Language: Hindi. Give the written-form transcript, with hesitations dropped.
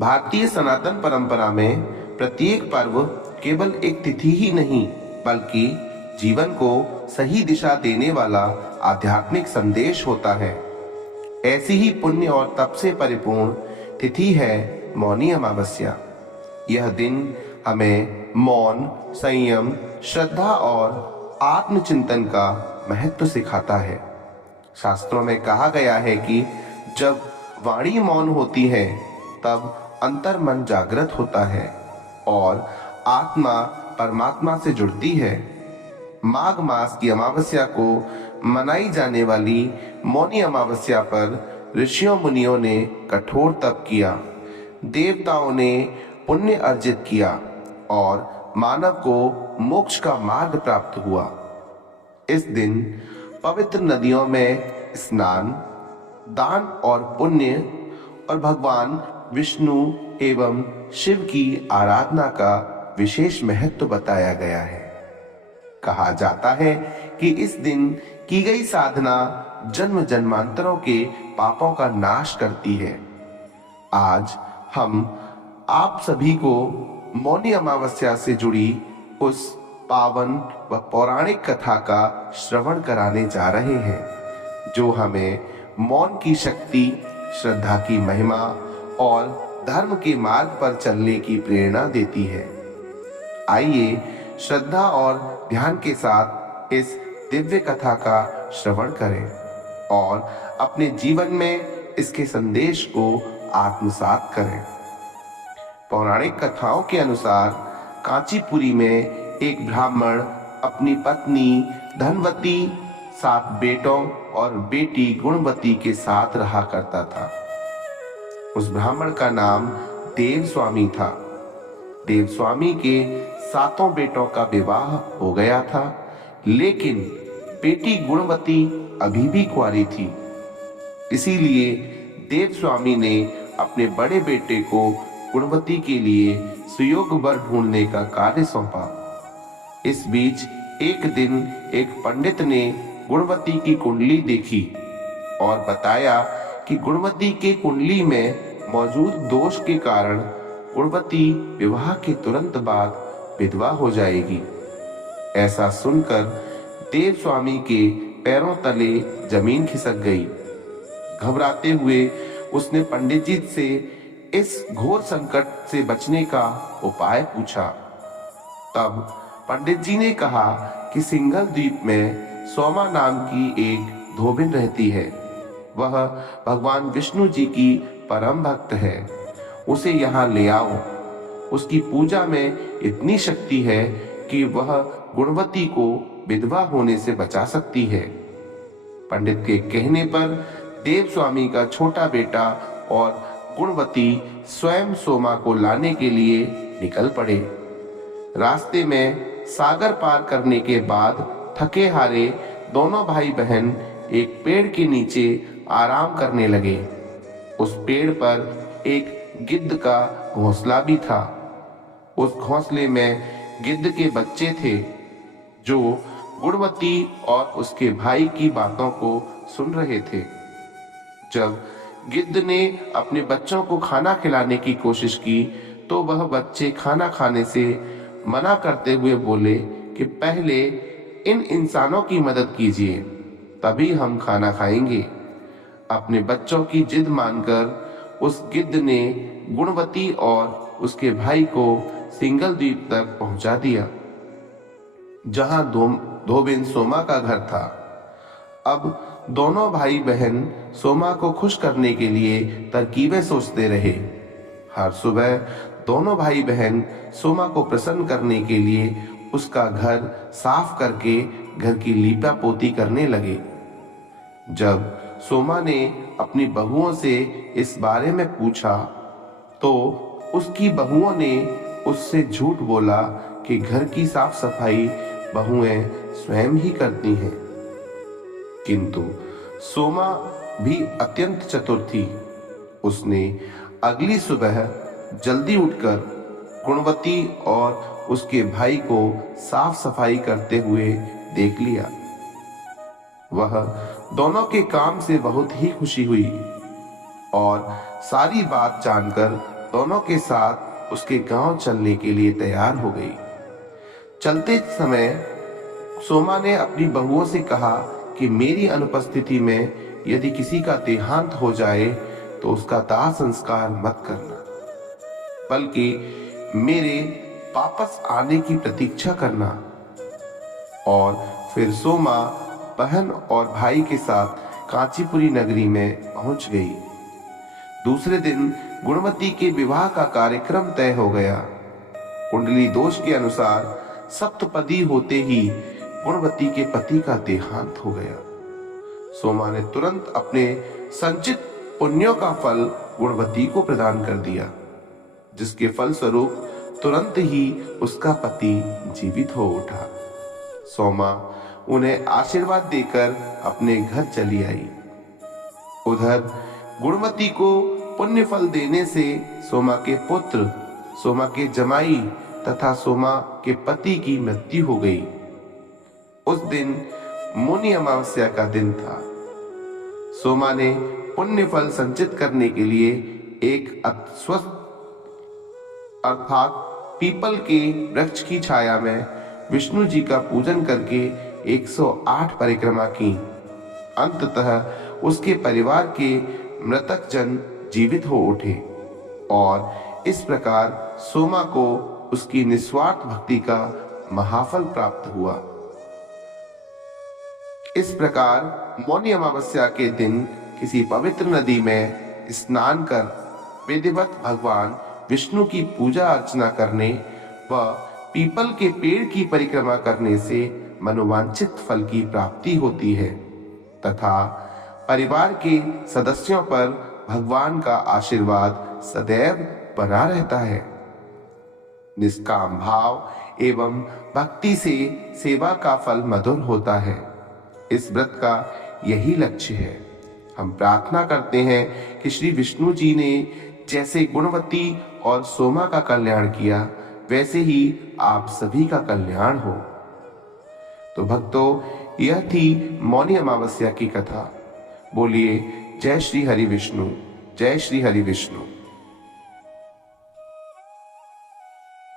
भारतीय सनातन परंपरा में प्रत्येक पर्व केवल एक तिथि ही नहीं, बल्कि जीवन को सही दिशा देने वाला आध्यात्मिक संदेश होता है। ऐसी ही पुण्य और तप से परिपूर्ण तिथि है मौनी अमावस्या। यह दिन हमें मौन, संयम, श्रद्धा और आत्मचिंतन का महत्व सिखाता है। शास्त्रों में कहा गया है कि जब वाणी मौन होती है, तब अंतर मन जागृत होता है और आत्मा परमात्मा से जुड़ती है। माघ मास की अमावस्या को मनाई जाने वाली मौनी अमावस्या पर ऋषियों मुनियों ने कठोर तप किया, देवताओं ने पुण्य अर्जित किया और मानव को मोक्ष का मार्ग प्राप्त हुआ। इस दिन पवित्र नदियों में स्नान, दान और पुण्य और भगवान विष्णु एवं शिव की आराधना का विशेष महत्व बताया गया है। कहा जाता है कि इस दिन की गई साधना जन्म जन्मांतरों के पापों का नाश करती है। आज हम आप सभी को मौनी अमावस्या से जुड़ी उस पावन व पौराणिक कथा का श्रवण कराने जा रहे हैं, जो हमें मौन की शक्ति, श्रद्धा की महिमा और धर्म के मार्ग पर चलने की प्रेरणा देती है। आइए श्रद्धा और ध्यान के साथ इस दिव्य कथा का श्रवण करें और अपने जीवन में इसके संदेश को आत्मसात करें। पौराणिक कथाओं के अनुसार कांचीपुरी में एक ब्राह्मण अपनी पत्नी धनवती, 7 बेटों और बेटी गुणवती के साथ रहा करता था। उस ब्राह्मण का नाम देवस्वामी था। देवस्वामी के 7 बेटों का विवाह हो गया था, लेकिन बेटी गुणवती अभी भी कुंवारी थी। इसीलिए देवस्वामी ने अपने बड़े बेटे को गुणवती के लिए सुयोग्य वर ढूंढने का कार्य सौंपा। इस बीच एक दिन एक पंडित ने गुणवती की कुंडली देखी और बताया कि गुणवती के कुंडली में मौजूद दोष के कारण गुणवती विवाह के तुरंत बाद विधवा हो जाएगी। ऐसा सुनकर देवस्वामी के पैरों तले जमीन खिसक गई। घबराते हुए उसने पंडित जी से इस घोर संकट से बचने का उपाय पूछा। तब पंडित जी ने कहा कि सिंघल द्वीप में सोमा नाम की एक धोबिन रहती है। वह भगवान विष्णु जी की परम भक्त है। उसे यहाँ ले आओ। उसकी पूजा में इतनी शक्ति है कि वह गुणवती को विधवा होने से बचा सकती है। पंडित के कहने पर देवस्वामी का छोटा बेटा और गुणवती स्वयं सोमा को लाने के लिए निकल पड़े। रास्ते में सागर पार करने के बाद थके हारे दोनों भाई बहन एक पेड़ के नीचे आराम करने लगे। उस पेड़ पर एक गिद्ध का घोंसला भी था। उस घोंसले में गिद्ध के बच्चे थे, जो गुणवती और उसके भाई की बातों को सुन रहे थे। जब गिद्ध ने अपने बच्चों को खाना खिलाने की कोशिश की, तो वह बच्चे खाना खाने से मना करते हुए बोले कि पहले इन इंसानों की मदद कीजिए, तभी हम खाना खाएंगे। अपने बच्चों की जिद मानकर उस गिद्ध ने गुणवती और उसके भाई को सिंघल द्वीप तक पहुंचा दिया, जहां धोबिन सोमा का घर था। अब दोनों भाई बहन सोमा को खुश करने के लिए तरकीबें सोचते रहे। हर सुबह दोनों भाई बहन सोमा को प्रसन्न करने के लिए उसका घर साफ करके घर की लीपा पोती करने लगे। जब सोमा ने अपनी बहुओं से इस बारे में पूछा, तो उसकी बहुओं ने उससे झूठ बोला कि घर की साफ सफाई बहुएं स्वयं ही करती हैं। किंतु सोमा भी अत्यंत चतुर थी। उसने अगली सुबह जल्दी उठकर गुणवती और उसके भाई को साफ सफाई करते हुए देख लिया। वह दोनों के काम से बहुत ही खुशी हुई और सारी बात जानकर दोनों के साथ उसके गांव चलने के लिए तैयार हो गई। चलते समय सोमा ने अपनी बहुओं से कहा कि मेरी अनुपस्थिति में यदि किसी का देहांत हो जाए तो उसका दाह संस्कार मत करना, बल्कि मेरे वापस आने की प्रतीक्षा करना। और फिर सोमा बहन और भाई के साथ कांचीपुरी नगरी में पहुंच गई। दूसरे दिन गुणवती के विवाह का कार्यक्रम तय हो गया। कुंडली दोष के अनुसार सप्तपदी होते ही गुणवती के पति का देहांत हो गया। सोमा ने तुरंत अपने संचित पुण्यों का फल गुणवती को प्रदान कर दिया, जिसके फलस्वरूप तुरंत ही उसका पति जीवित हो उठा। सोमा उन्हें आशीर्वाद देकर अपने घर चली आई। उधर गुणवती को पुण्य फल देने से सोमा के पुत्र, सोमा के जमाई तथा सोमा के पति की मृत्यु हो गई। उस दिन मौनी अमावस्या का दिन था। सोमा ने पुण्य फल संचित करने के लिए एक अस्वस्थ अर्थात पीपल के वृक्ष की छाया में विष्णु जी का पूजन करके 108 परिक्रमा की। अंततः उसके परिवार के मृतक जन जीवित हो उठे और इस प्रकार सोमा को उसकी निस्वार्थ भक्ति का महाफल प्राप्त हुआ। इस प्रकार मौनी अमावस्या के दिन किसी पवित्र नदी में स्नान कर विधिवत भगवान विष्णु की पूजा अर्चना करने व पीपल के पेड़ की परिक्रमा करने से मनोवांछित फल की प्राप्ति होती है तथा परिवार के सदस्यों पर भगवान का आशीर्वाद सदैव बना रहता है। निष्काम भाव एवं भक्ति से सेवा का फल मधुर होता है। इस व्रत का यही लक्ष्य है। हम प्रार्थना करते हैं कि श्री विष्णु जी ने जैसे गुणवती और सोमा का कल्याण किया, वैसे ही आप सभी का कल्याण हो। तो भक्तों, यह थी मौनी अमावस्या की कथा। बोलिए जय श्री हरि विष्णु, जय श्री हरि विष्णु।